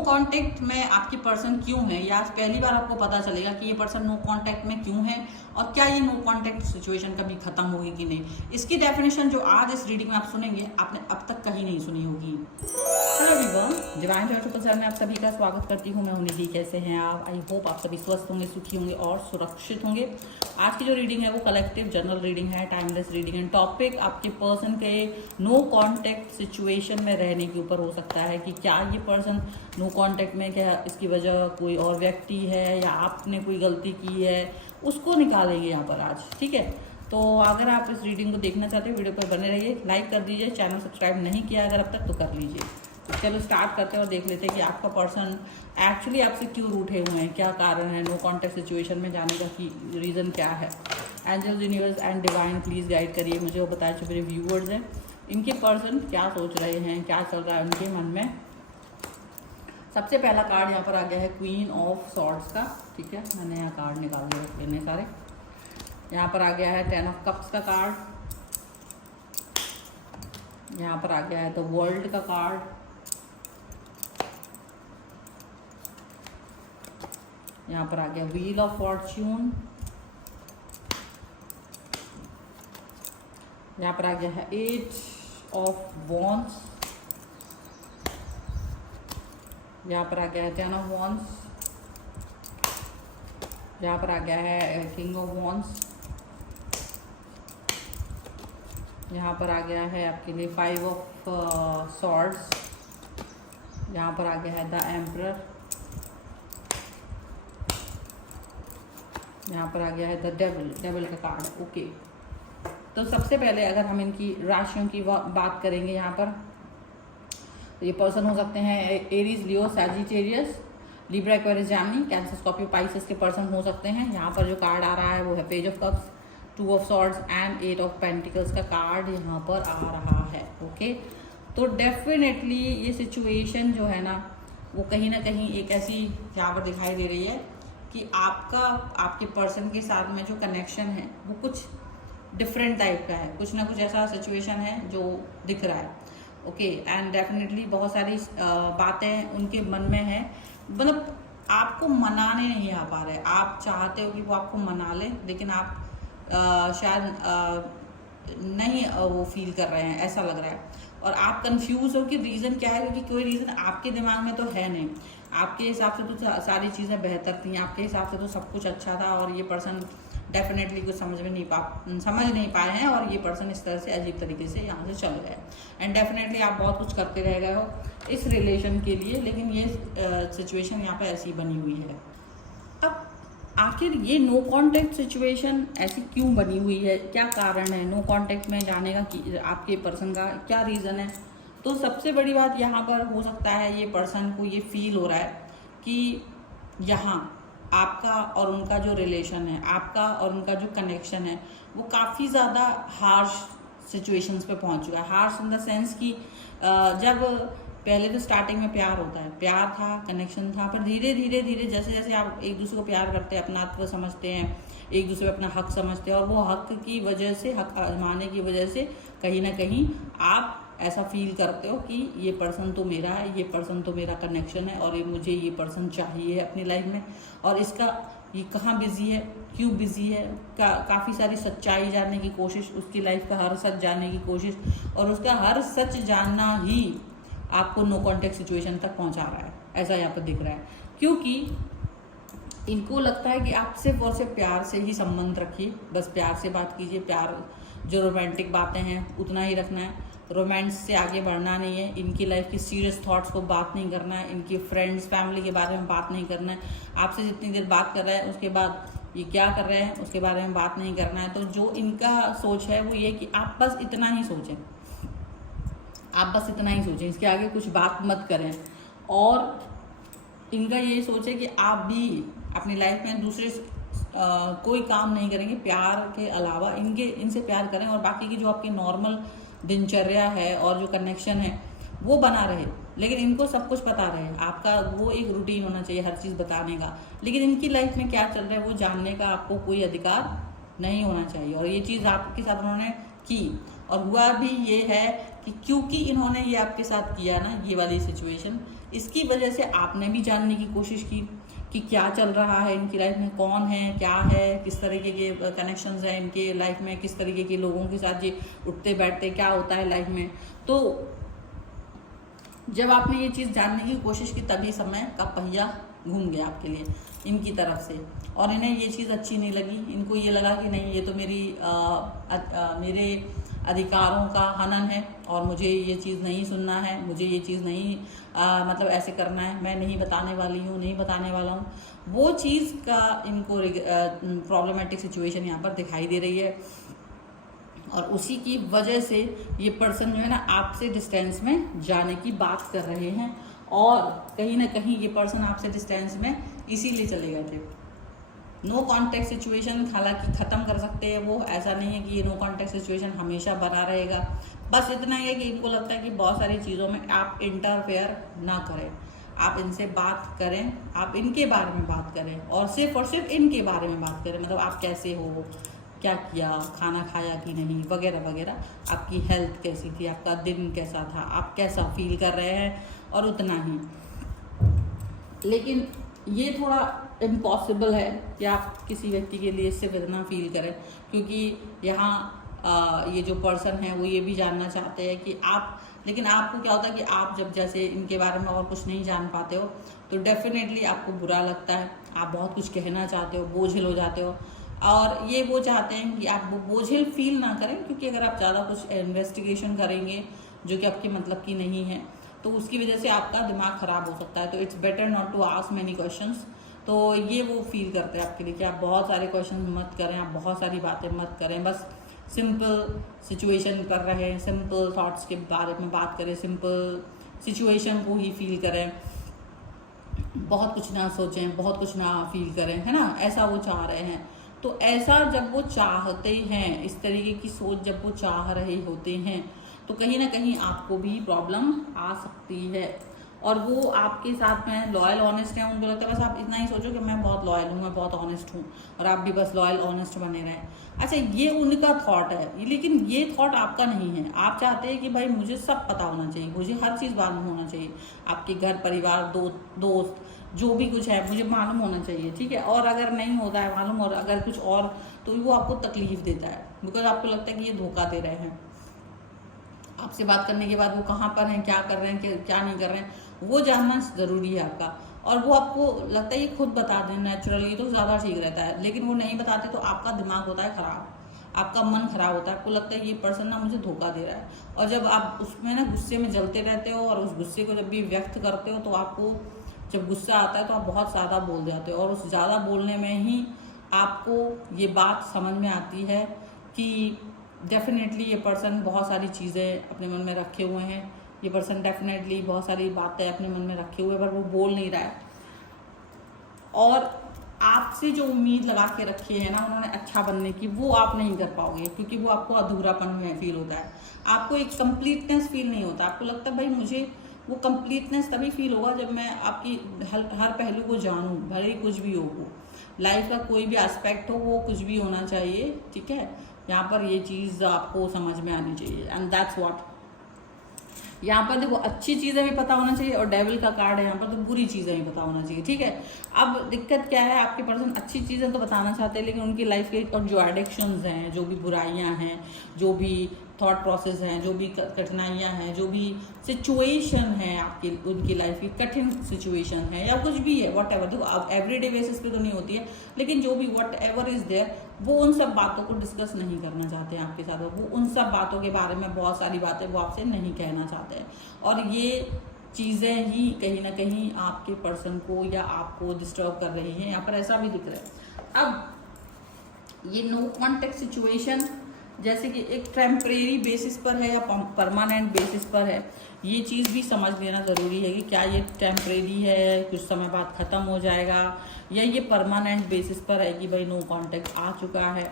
Contact में आपकी person क्यों है, या आज पहली बार आपको पता चलेगा कि ये पर्सन नो कांटेक्ट में क्यों है, और क्या ये नो कांटेक्ट सिचुएशन कभी खत्म होगी कि नहीं। इसकी डेफिनेशन जो आज इस रीडिंग में आप सुनेंगे, आपने अब तक कहीं नहीं सुनी होगी। Hello everyone, divine triple seven में आप सभी का स्वागत करती हूँ। मैं हूं निधि। कैसे हैं आप? आई होप आप सभी स्वस्थ होंगे, सुखी होंगे और सुरक्षित होंगे। आज की जो रीडिंग है वो कलेक्टिव जनरल रीडिंग है, टाइमलेस रीडिंग है। टॉपिक आपके पर्सन के नो कांटेक्ट सिचुएशन में रहने के ऊपर हो सकता है कि क्या ये पर्सन नो कांटेक्ट में, क्या इसकी वजह कोई और व्यक्ति है या आपने कोई गलती की है, उसको निकालेंगे यहाँ पर आज। ठीक है, तो अगर आप इस रीडिंग को देखना चाहते हैं वीडियो पर बने रहिए, लाइक कर दीजिए, चैनल सब्सक्राइब नहीं किया अगर अब तक तो कर लीजिए। तो चलो स्टार्ट करते हैं और देख लेते हैं कि आपका पर्सन एक्चुअली आपसे क्यों रूठे हुए हैं, क्या कारण है, नो कांटेक्ट सिचुएशन में जाने का रीज़न क्या है। Angels, universe and divine please guide करिए मुझे और बताइए जो मेरे व्यूअर्स हैं इनके पर्सन क्या सोच रहे हैं, क्या चल रहा है उनके मन में। सबसे पहला कार्ड यहाँ पर आ गया है क्वीन ऑफ सॉर्ड्स का। ठीक है, मैंने यहाँ कार्ड निकाल दिए इतने सारे। यहाँ पर आ गया है 10 ऑफ कप्स का कार्ड। यहाँ पर आ गया है द वर्ल्ड का कार्ड। यहाँ पर आ गया व्हील ऑफ फॉर्च्यून। यहाँ पर आ गया है 8 ऑफ वॉन्ड्स। यहाँ पर आ गया है 10 ऑफ वॉन्ड्स। यहाँ पर आ गया है किंग ऑफ वॉन्ड्स। यहाँ पर आ गया है आपके लिए 5 ऑफ सॉर्ड्स। यहाँ पर आ गया है द एम्परर। यहाँ पर आ गया है द डेविल का कार्ड। ओके, तो सबसे पहले अगर हम इनकी राशियों की बात करेंगे यहाँ पर, तो ये पर्सन हो सकते हैं Aries, Leo, Sagittarius, Libra, Aquarius, Gemini, Cancer, Scorpio, Pisces के पर्सन हो सकते हैं। यहाँ पर जो कार्ड आ रहा है वो है page of cups, 2 of swords and 8 of pentacles का कार्ड यहाँ पर आ रहा है। ओके, तो डेफिनेटली ये सिचुएशन जो है ना वो कहीं ना कहीं एक ऐसी यहाँ पर दिखाई दे रही है कि आपके पर्सन के साथ में जो कनेक्शन है वो कुछ डिफरेंट टाइप का है, कुछ ना कुछ ऐसा सिचुएशन है जो दिख रहा है। ओके, एंड डेफिनेटली बहुत सारी बातें उनके मन में है, मतलब आपको मनाने नहीं आ पा रहे। आप चाहते हो कि वो आपको मना ले, लेकिन आप शायद नहीं वो फील कर रहे हैं, ऐसा लग रहा है। और आप कंफ्यूज हो कि रीज़न क्या है, क्योंकि कोई रीज़न आपके दिमाग में तो है नहीं। आपके हिसाब से तो सारी चीज़ें बेहतर थी, आपके हिसाब से तो सब कुछ अच्छा था, और ये पर्सन डेफिनेटली कुछ समझ नहीं पाए हैं, और ये पर्सन इस तरह से अजीब तरीके से यहाँ से चल गए। एंड डेफिनेटली आप बहुत कुछ करते रह गए हो इस रिलेशन के लिए, लेकिन ये सिचुएशन यहाँ पे ऐसी बनी हुई है। अब आखिर ये नो कांटेक्ट सिचुएशन ऐसी क्यों बनी हुई है, क्या कारण है नो कांटेक्ट में जाने का, आपके पर्सन का क्या रीज़न है। तो सबसे बड़ी बात यहाँ पर हो सकता है ये पर्सन को ये फील हो रहा है कि यहाँ आपका और उनका जो रिलेशन है, आपका और उनका जो कनेक्शन है वो काफ़ी ज़्यादा हार्श सिचुएशंस पे पहुँच चुका है। हार्श इन द सेंस कि जब पहले तो स्टार्टिंग में प्यार होता है, प्यार था, कनेक्शन था, पर धीरे धीरे जैसे जैसे आप एक दूसरे को प्यार करते हैं, अपनात्व समझते हैं, एक दूसरे को अपना हक समझते हैं, और वो हक की वजह से, हक आजमाने की वजह से कहीं ना कहीं आप ऐसा फील करते हो कि ये पर्सन तो मेरा है, ये पर्सन तो मेरा कनेक्शन है, और मुझे ये पर्सन चाहिए अपनी लाइफ में। और इसका ये कहाँ बिजी है, क्यों बिजी है, काफ़ी सारी सच्चाई जानने की कोशिश, उसकी लाइफ का हर सच जानने की कोशिश, और उसका हर सच जानना ही आपको नो कॉन्टेक्ट सिचुएशन तक पहुंचा रहा है, ऐसा यहाँ पर दिख रहा है। क्योंकि इनको लगता है कि आप सिर्फ और सिर्फ प्यार से ही संबंध रखिए, बस प्यार से बात कीजिए, प्यार जो रोमांटिक बातें हैं उतना ही रखना है, रोमांस से आगे बढ़ना नहीं है, इनकी लाइफ की सीरियस थॉट्स को बात नहीं करना है, इनकी फ्रेंड्स फैमिली के बारे में बात नहीं करना है, आपसे जितनी देर बात कर रहे हैं उसके बाद ये क्या कर रहे हैं उसके बारे में बात नहीं करना है। तो जो इनका सोच है वो ये कि आप बस इतना ही सोचें, आप बस इतना ही सोचें, इसके आगे कुछ बात मत करें। और इनका ये सोच है कि आप भी अपनी लाइफ में दूसरे कोई काम नहीं करेंगे प्यार के अलावा, इनसे प्यार करें, और बाकी की जो आपकी नॉर्मल दिनचर्या है और जो कनेक्शन है वो बना रहे। लेकिन इनको सब कुछ पता रहे, आपका वो एक रूटीन होना चाहिए हर चीज़ बताने का, लेकिन इनकी लाइफ में क्या चल रहा है वो जानने का आपको कोई अधिकार नहीं होना चाहिए। और ये चीज़ आपके साथ उन्होंने की, और हुआ भी ये है कि क्योंकि इन्होंने ये आपके साथ किया ना, ये वाली सिचुएशन, इसकी वजह से आपने भी जानने की कोशिश की कि क्या चल रहा है इनकी लाइफ में, कौन है, क्या है, किस तरीके के कनेक्शंस हैं इनके लाइफ में, किस तरीके के लोगों के साथ ये उठते बैठते क्या होता है लाइफ में। तो जब आपने ये चीज़ जानने की कोशिश की तभी समय का पहिया घूम गया आपके लिए इनकी तरफ से, और इन्हें ये चीज़ अच्छी नहीं लगी। इनको ये लगा कि नहीं, ये तो मेरे अधिकारों का हनन है और मुझे ये चीज़ नहीं सुनना है, मुझे ये चीज़ नहीं मतलब ऐसे करना है, मैं नहीं बताने वाली हूँ, नहीं बताने वाला हूँ। वो चीज़ का इनको प्रॉब्लमेटिक सिचुएशन यहाँ पर दिखाई दे रही है, और उसी की वजह से ये पर्सन जो है ना आपसे डिस्टेंस में जाने की बात कर रहे हैं, और कहीं ना कहीं ये पर्सन आपसे डिस्टेंस में इसीलिए चले गए थे। नो कॉन्टेक्ट सिचुएशन हालांकि ख़त्म कर सकते हैं वो, ऐसा नहीं है कि ये नो कॉन्टेक्ट सिचुएशन हमेशा बना रहेगा। बस इतना ही है कि इनको लगता है कि बहुत सारी चीज़ों में आप इंटरफेयर ना करें, आप इनसे बात करें, आप इनके बारे में बात करें, और सिर्फ इनके बारे में बात करें। मतलब आप कैसे हो, क्या किया, खाना खाया कि नहीं, वगैरह वगैरह, आपकी हेल्थ कैसी थी, आपका दिन कैसा था, आप कैसा फील कर रहे हैं, और उतना ही। लेकिन ये थोड़ा इम्पॉसिबल है कि आप किसी व्यक्ति के लिए सिर्फ इतना फील करें, क्योंकि यहाँ ये जो पर्सन है वो ये भी जानना चाहते हैं कि आप, लेकिन आपको क्या होता है कि आप जब जैसे इनके बारे में और कुछ नहीं जान पाते हो तो डेफिनेटली आपको बुरा लगता है, आप बहुत कुछ कहना चाहते हो, बोझिल हो जाते हो, और ये वो चाहते हैं कि आप वो बोझिल फील ना करें, क्योंकि अगर आप ज़्यादा कुछ इन्वेस्टिगेशन करेंगे जो कि आपके मतलब की नहीं है तो उसकी वजह से आपका दिमाग ख़राब हो सकता है। तो it's better not to ask many questions. तो ये वो फील करते हैं आपके लिए कि आप बहुत सारे क्वेश्चन मत करें, आप बहुत सारी बातें मत करें, बस सिंपल सिचुएशन कर रहे हैं, सिंपल थॉट्स के बारे में बात करें, सिंपल सिचुएशन को ही फील करें, बहुत कुछ ना सोचें, बहुत कुछ ना फील करें, है ना, ऐसा वो चाह रहे हैं। तो ऐसा जब वो चाहते हैं, इस तरीके की सोच जब वो चाह रहे होते हैं, तो कहीं ना कहीं आपको भी प्रॉब्लम आ सकती है। और वो आपके साथ में लॉयल ऑनेस्ट है, उनको लगता है बस आप इतना ही सोचो कि मैं बहुत लॉयल हूँ, मैं बहुत ऑनेस्ट हूँ, और आप भी बस लॉयल ऑनेस्ट बने रहें। अच्छा, ये उनका थॉट है, लेकिन ये थॉट आपका नहीं है। आप चाहते हैं कि भाई मुझे सब पता होना चाहिए, मुझे हर चीज़ मालूम होना चाहिए, आपके घर परिवार दोस्त जो भी कुछ है मुझे मालूम होना चाहिए, ठीक है। और अगर नहीं होता है मालूम, और अगर कुछ और, तो वो आपको तकलीफ देता है, बिकॉज आपको लगता है कि ये धोखा दे रहे हैं। आपसे बात करने के बाद वो कहाँ पर हैं, क्या कर रहे हैं, क्या नहीं कर रहे हैं, वो जानना ज़रूरी है आपका। और वो आपको लगता है ये खुद बता दें नेचुरली तो ज़्यादा ठीक रहता है, लेकिन वो नहीं बताते तो आपका दिमाग होता है ख़राब, आपका मन ख़राब होता है, आपको लगता है ये पर्सन ना मुझे धोखा दे रहा है। और जब आप उसमें ना गुस्से में जलते रहते हो, और उस गुस्से को जब भी व्यक्त करते हो, तो आपको जब गुस्सा आता है तो आप बहुत ज़्यादा बोल जाते हो, और उस ज़्यादा बोलने में ही आपको ये बात समझ में आती है कि डेफिनेटली ये पर्सन बहुत सारी चीज़ें अपने मन में रखे हुए हैं, ये पर्सन डेफिनेटली बहुत सारी बातें अपने मन में रखे हुए, पर वो बोल नहीं रहा है। और आपसे जो उम्मीद लगा के रखी है ना उन्होंने अच्छा बनने की, वो आप नहीं कर पाओगे, क्योंकि वो आपको अधूरापन में फील होता है, आपको एक कंप्लीटनेस फील नहीं होता। आपको लगता है भाई मुझे वो कंप्लीटनेस तभी फील होगा जब मैं आपकी हर पहलू को जानूं, भले ही कुछ भी हो, वो लाइफ का कोई भी एस्पेक्ट हो, वो कुछ भी होना चाहिए, ठीक है। यहाँ पर ये चीज़ आपको समझ में आनी चाहिए, एंड दैट्स व्हाट। यहाँ पर देखो अच्छी चीज़ें भी पता होना चाहिए, और डेविल का कार्ड है यहाँ पर, तो बुरी चीज़ें भी पता होना चाहिए, ठीक है। अब दिक्कत क्या है, आपके पर्सन अच्छी चीज़ें तो बताना चाहते हैं, लेकिन उनकी लाइफ के और जो एडिक्शंस हैं, जो भी बुराइयाँ हैं, जो भी थॉट प्रोसेस हैं, जो भी कठिनाइयाँ हैं, जो भी सिचुएशन है आपकी, उनकी लाइफ की कठिन सिचुएशन है या कुछ भी है, वॉट एवर, देखो अब एवरीडे बेसिस पे तो नहीं होती है, लेकिन जो भी वॉट एवर इज देयर, वो उन सब बातों को डिस्कस नहीं करना चाहते हैं आपके साथ, वो उन सब बातों के बारे में बहुत सारी बातें वो आपसे नहीं कहना चाहते हैं। और ये चीज़ें ही कहीं ना कहीं आपके पर्सन को या आपको डिस्टर्ब कर रही हैं, यहाँ पर ऐसा भी दिख रहा है। अब ये नो कॉन्टेक्ट सिचुएशन जैसे कि एक टेम्परेरी बेसिस पर है या परमानेंट बेसिस पर है, ये चीज़ भी समझ लेना ज़रूरी है कि क्या ये टेम्परेरी है, कुछ समय बाद ख़त्म हो जाएगा, या ये परमानेंट बेसिस पर है कि भाई नो कॉन्टेक्ट आ चुका है,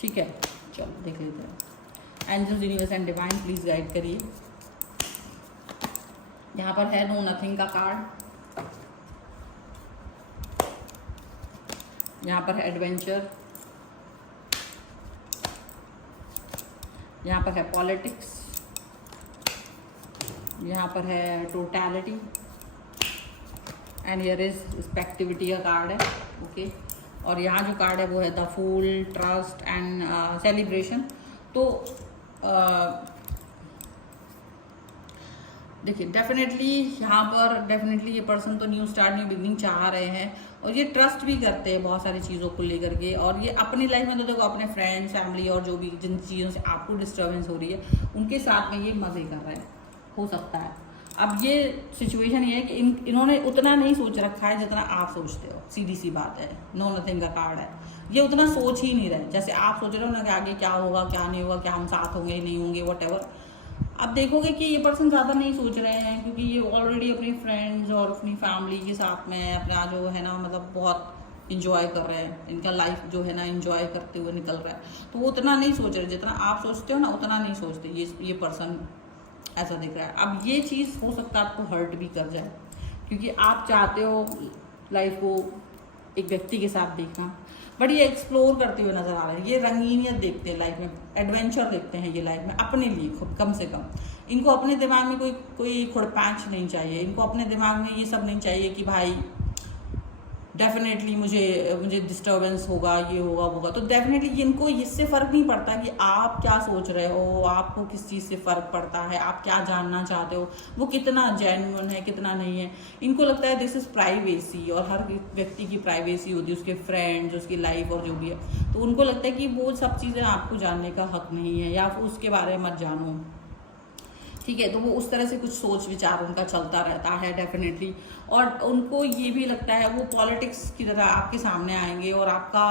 ठीक है। चलो देख लेते हैं। Angels, universe and divine please guide करिए। यहाँ पर है नो नथिंग का कार्ड, यहाँ पर है एडवेंचर, यहाँ पर है पॉलिटिक्स, यहाँ पर है टोटलिटी एंड हियर इज रिस्पेक्टिविटी का कार्ड है, ओके। और यहाँ जो कार्ड है वो है the fool, trust and celebration. तो देखिए डेफिनेटली यहाँ पर डेफिनेटली ये पर्सन तो न्यू स्टार्ट, न्यू बिगनिंग चाह रहे हैं और ये ट्रस्ट भी करते हैं बहुत सारी चीज़ों को लेकर के। और ये अपनी लाइफ में तो देखो अपने फ्रेंड्स, फैमिली और जो भी जिन चीज़ों से आपको डिस्टर्बेंस हो रही है उनके साथ में ये मज़े कर रहे हैं, हो सकता है। अब ये सिचुएशन ये है कि इन्होंने उतना नहीं सोच रखा है जितना आप सोचते हो, सीधी सी बात है। नो नथिंग का कार्ड है, ये उतना सोच ही नहीं रहे जैसे आप सोच रहे हो ना कि आगे क्या होगा क्या नहीं होगा, क्या हम साथ होंगे नहीं होंगे, वट। अब देखोगे कि ये पर्सन ज़्यादा नहीं सोच रहे हैं क्योंकि ये ऑलरेडी अपनी फ्रेंड्स और अपनी फैमिली के साथ में अपना जो है ना मतलब बहुत इंजॉय कर रहे हैं। इनका लाइफ जो है ना इंजॉय करते हुए निकल रहा है, तो वो उतना नहीं सोच रहे जितना आप सोचते हो ना, उतना नहीं सोचते ये पर्सन, ऐसा दिख रहा है। अब ये चीज़ हो सकता है आपको हर्ट भी कर जाए क्योंकि आप चाहते हो लाइफ को एक व्यक्ति के साथ देखना, बट ये एक्सप्लोर करते हुए नजर आ रहे हैं। ये रंगीनियत देखते हैं लाइफ में, एडवेंचर देखते हैं ये लाइफ में अपने लिए खुद, कम से कम। इनको अपने दिमाग में कोई खुड़पैच नहीं चाहिए। इनको अपने दिमाग में ये सब नहीं चाहिए कि भाई डेफिनेटली मुझे डिस्टर्बेंस होगा, ये होगा वो होगा। तो डेफिनेटली इनको इससे फ़र्क नहीं पड़ता कि आप क्या सोच रहे हो, आपको किस चीज़ से फ़र्क पड़ता है, आप क्या जानना चाहते हो, वो कितना जेन्युइन है कितना नहीं है। इनको लगता है दिस इज़ प्राइवेसी, और हर व्यक्ति की प्राइवेसी होती है, उसके फ्रेंड्स, उसकी लाइफ और जो भी है। तो उनको लगता है कि वो सब चीज़ें आपको जानने का हक नहीं है या उसके बारे में मत जानो, ठीक है। तो वो उस तरह से कुछ सोच विचार उनका चलता रहता है डेफिनेटली। और उनको ये भी लगता है वो पॉलिटिक्स की तरह आपके सामने आएंगे और आपका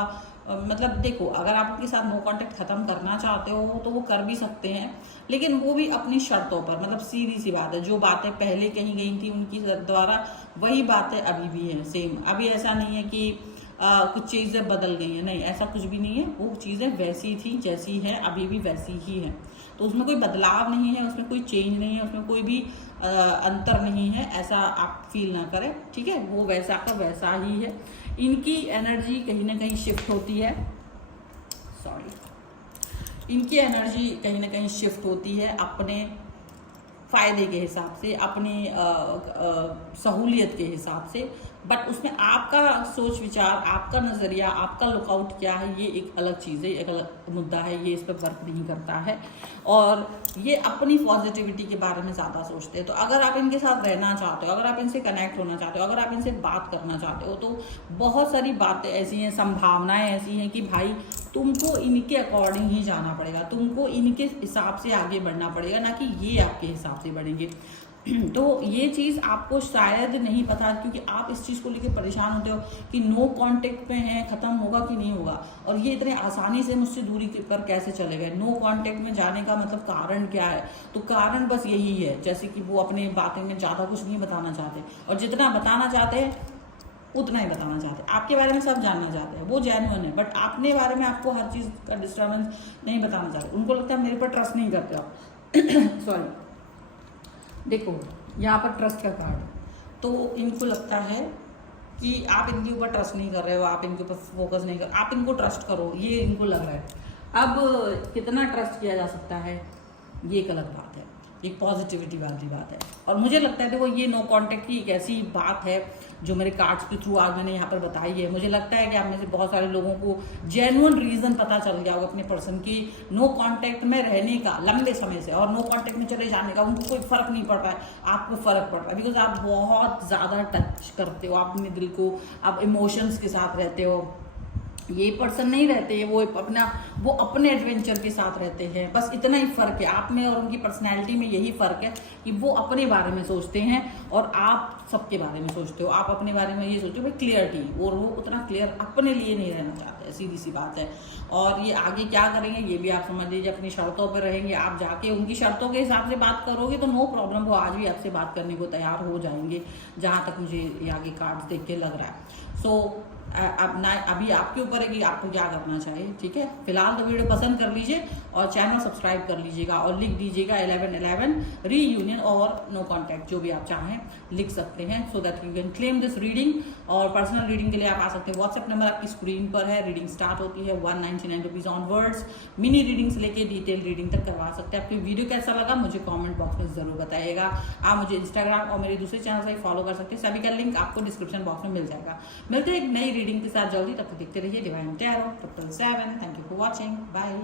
मतलब देखो, अगर आप उनके साथ नो कांटेक्ट ख़त्म करना चाहते हो तो वो कर भी सकते हैं, लेकिन वो भी अपनी शर्तों पर। मतलब सीधी सी बात है, जो बातें पहले कही गई थी उनकी द्वारा वही बातें अभी भी हैं सेम। अभी ऐसा नहीं है कि कुछ चीज़ें बदल गई हैं, नहीं, ऐसा कुछ भी नहीं है। वो चीज़ें वैसी थी जैसी हैं, अभी भी वैसी ही हैं। तो उसमें कोई बदलाव नहीं है, उसमें कोई चेंज नहीं है, उसमें कोई भी अंतर नहीं है, ऐसा आप फील ना करें, ठीक है। वो वैसा का वैसा ही है। इनकी एनर्जी कहीं ना कहीं शिफ्ट होती है, इनकी एनर्जी कहीं ना कहीं शिफ्ट होती है अपने फ़ायदे के हिसाब से, अपनी सहूलियत के हिसाब से। बट उसमें आपका सोच विचार, आपका नज़रिया, आपका लुकआउट क्या है, ये एक अलग चीज़ है, एक अलग मुद्दा है, ये इस पर वर्क नहीं करता है। और ये अपनी पॉजिटिविटी के बारे में ज़्यादा सोचते हैं। तो अगर आप इनके साथ रहना चाहते हो, अगर आप इनसे कनेक्ट होना चाहते हो, अगर आप इनसे बात करना चाहते हो, तो बहुत सारी बातें ऐसी हैं, संभावनाएं ऐसी हैं कि भाई तुमको इनके अकॉर्डिंग ही जाना पड़ेगा, तुमको इनके हिसाब से आगे बढ़ना पड़ेगा, ना कि ये आपके हिसाब से बढ़ेंगे। तो ये चीज़ आपको शायद नहीं पता, क्योंकि आप इस चीज़ को लेकर परेशान होते हो कि नो कांटेक्ट पे हैं, ख़त्म होगा कि नहीं होगा, और ये इतने आसानी से मुझसे दूरी पर कैसे चले गए। नो कांटेक्ट में जाने का मतलब कारण क्या है? तो कारण बस यही है, जैसे कि वो अपनी बातें में ज़्यादा कुछ नहीं बताना चाहते, और जितना बताना चाहते हैं उतना ही बताना चाहते हैं। आपके बारे में सब जानना चाहते हैं, वो जेन्युइन है, बट अपने बारे में आपको हर चीज़ का डिस्टर्बेंस नहीं बताना चाहते। उनको लगता है मेरे पर ट्रस्ट नहीं करते आप सॉरी, देखो यहाँ पर ट्रस्ट का कार्ड, तो इनको लगता है कि आप इनके ऊपर ट्रस्ट नहीं कर रहे हो, आप इनके ऊपर फोकस नहीं कर, आप इनको ट्रस्ट करो, ये इनको लग रहा है। अब कितना ट्रस्ट किया जा सकता है, ये एक अलग बात है, एक पॉजिटिविटी वाली बात है। और मुझे लगता है देखो ये नो कांटेक्ट की एक ऐसी बात है जो मेरे कार्ड्स के थ्रू आज मैंने यहाँ पर बताई है। मुझे लगता है कि आप में से बहुत सारे लोगों को जेन्युइन रीज़न पता चल गया होगा अपने पर्सन की नो कांटेक्ट में रहने का लंबे समय से, और नो कांटेक्ट में चले जाने का उनको कोई फ़र्क नहीं पड़ रहा है, आपको फ़र्क पड़ रहा है, बिकॉज आप बहुत ज़्यादा टच करते हो, आप अपने दिल को, आप इमोशंस के साथ रहते हो। ये पर्सन नहीं रहते, वो अपने एडवेंचर के साथ रहते हैं, बस इतना ही फ़र्क है आप में और उनकी पर्सनैलिटी में। यही फ़र्क है कि वो अपने बारे में सोचते हैं और आप सबके बारे में सोचते हो। आप अपने बारे में ये सोचते हो भाई क्लियरिटी, और वो उतना क्लियर अपने लिए नहीं रहना चाहते, सीधी सी बात है। और ये आगे क्या करेंगे ये भी आप समझ लीजिए, अपनी शर्तों पर रहेंगे। आप जाके उनकी शर्तों के हिसाब से बात करोगे तो नो प्रॉब्लम, वो आज भी आपसे बात करने को तैयार हो जाएंगे, जहाँ तक मुझे ये आगे कार्ड्स देख के लग रहा है। सो अब ना अभी आपके ऊपर है कि आपको क्या करना चाहिए, ठीक है। फिलहाल तो वीडियो पसंद कर लीजिए और चैनल सब्सक्राइब कर लीजिएगा और लिख दीजिएगा 1111 रीयूनियन और नो कॉन्टैक्ट, जो भी आप चाहें लिख सकते हैं, so that you can claim this reading. और पर्सनल रीडिंग के लिए आप आ सकते हैं, व्हाट्सएप नंबर आपकी स्क्रीन पर है। रीडिंग स्टार्ट होती है 199 रुपीज ऑनवर्ड्स। मिनी रीडिंग से लेके डिटेल रीडिंग तक करवा सकते हैं। आपको वीडियो कैसा लगा मुझे कॉमेंट बॉक्स में जरूर बताइएगा। आप मुझे इंस्टाग्राम और मेरे दूसरे चैनल से फॉलो कर सकते हैं, सभी का लिंक आपको डिस्क्रिप्शन बॉक्स में मिल जाएगा। मिलते हैं एक नई रीडिंग के साथ जल्दी, तब तक देखते रहिए divine tarot 777। Thank you for watching, bye.